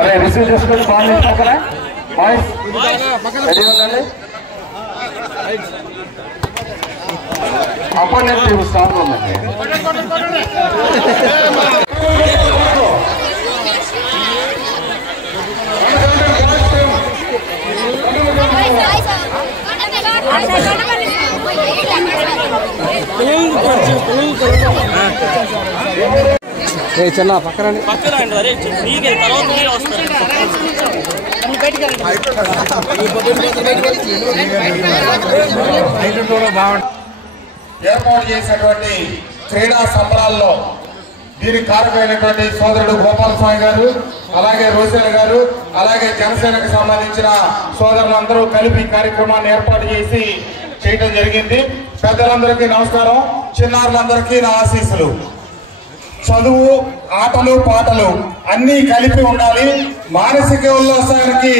అదే రిసీవ్ చేసుకొని బాల్ పక్కన బాయ్స్ రెడీ ఉండండి. అపోనెంట్ టీమ్ స్ట్రాంగ్ ఉందండి. చిన్న పక్కన ఏర్పాటు చేసినటువంటి క్రీడా సంబరాల్లో దీనికి కారకమైనటువంటి సోదరుడు గోపాలస్వామి గారు, అలాగే రోసేల గారు, అలాగే జనసేనకు సంబంధించిన సోదరులందరూ కలిపి కార్యక్రమాన్ని ఏర్పాటు చేసి చేయడం జరిగింది. పెద్దలందరికీ నమస్కారం, చిన్నారులందరికీ నా ఆశీస్సులు. చదువు, ఆటలు, పాటలు అన్నీ కలిపి ఉండాలి. మానసిక ఉల్లాసానికి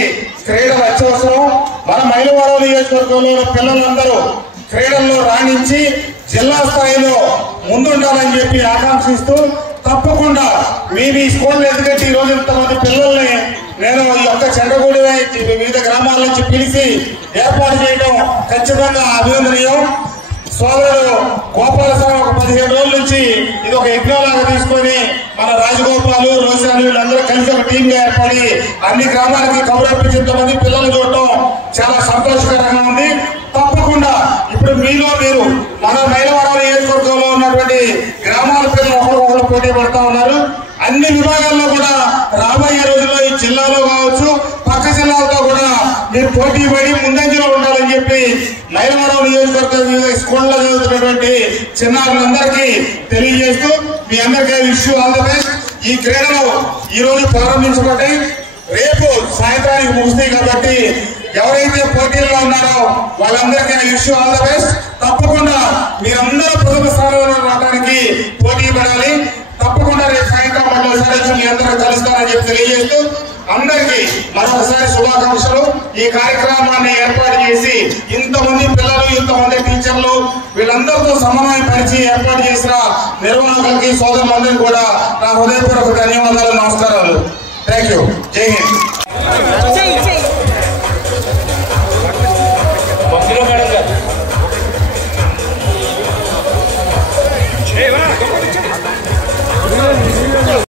క్రీడలు అత్యవసరం. మన మైలవరం నియోజకవర్గంలో పిల్లలందరూ క్రీడల్లో రాణించి జిల్లా స్థాయిలో ముందుండాలని చెప్పి ఆకాంక్షిస్తూ తప్పకుండా మీ స్కూల్ ఎందుకంటే ఈ రోజు ఇంతమంది పిల్లల్ని నేను ఈ యొక్క చెండగూడి వివిధ గ్రామాల నుంచి పిలిచి ఏర్పాటు చేయడం ఖచ్చితంగా అభినందనీయం. సోదరుడు గోపాలస్వామి ఒక 15 రోజుల నుంచి ఇది ఒక యజ్ఞంలాగా తీసుకొని మన రాజగోపాలు, రోషాలు వీళ్ళందరూ కలిసి ఒక టీమ్ గా ఏర్పడి అన్ని గ్రామాలకి కౌరప్పించేంతమంది పిల్లలు చూడటం చాలా సంతోషకరంగా ఉంది. తప్పకుండా ఇప్పుడు మీరు మన మైలవరం నియోజకవర్గంలో ఉన్నటువంటి గ్రామాల పిల్లలు ఒకరికొకరు పోటీ పడుతూ ఉన్నారు. అన్ని విభాగాల్లో కూడా రాబోయే రోజుల్లో ఈ జిల్లాలో కావచ్చు పక్క జిల్లాలతో కూడా మీరు పోటీ పడి ముందంజలో ఉండాలని చెప్పి మైలవరం నియోజకవర్గం వివిధ స్కూళ్ళలో చదువుతున్నటువంటి చిన్నారులందరికీ తెలియజేస్తూ మీ అందరికీ wish you all the best. ఈ క్రీడలు ఈ రోజు ప్రారంభించబడ్డాయి, రేపు సాయంత్రానికి ముగుస్తాయి కాబట్టి ఎవరైతే పోటీల్లో ఉన్నారో వాళ్ళందరికీ wish you all the best. తప్పకుండా మీరందరూ ప్రథమ స్థానంలో రావడానికి పోటీ పడాలి. తప్పకుండా రేపు సాయంత్రం ఒకసారి వచ్చి మీ అందరూ కలుస్తారని చెప్పి తెలియజేస్తూ అందరికీ మరొకసారి శుభాకాంక్షలు. ఈ కార్యక్రమాన్ని ఏర్పాటు చేసి ఇంతమంది పిల్లలు, ఇంతమంది టీచర్లు వీళ్ళందరితో సమన్వయపరిచి ఏర్పాటు చేసిన నిర్వాహకులకి, సోదరులందరికీ కూడా నా హృదయపూర్వక ధన్యవాదాలు, నమస్కారాలు. Thank you. జై హింద్.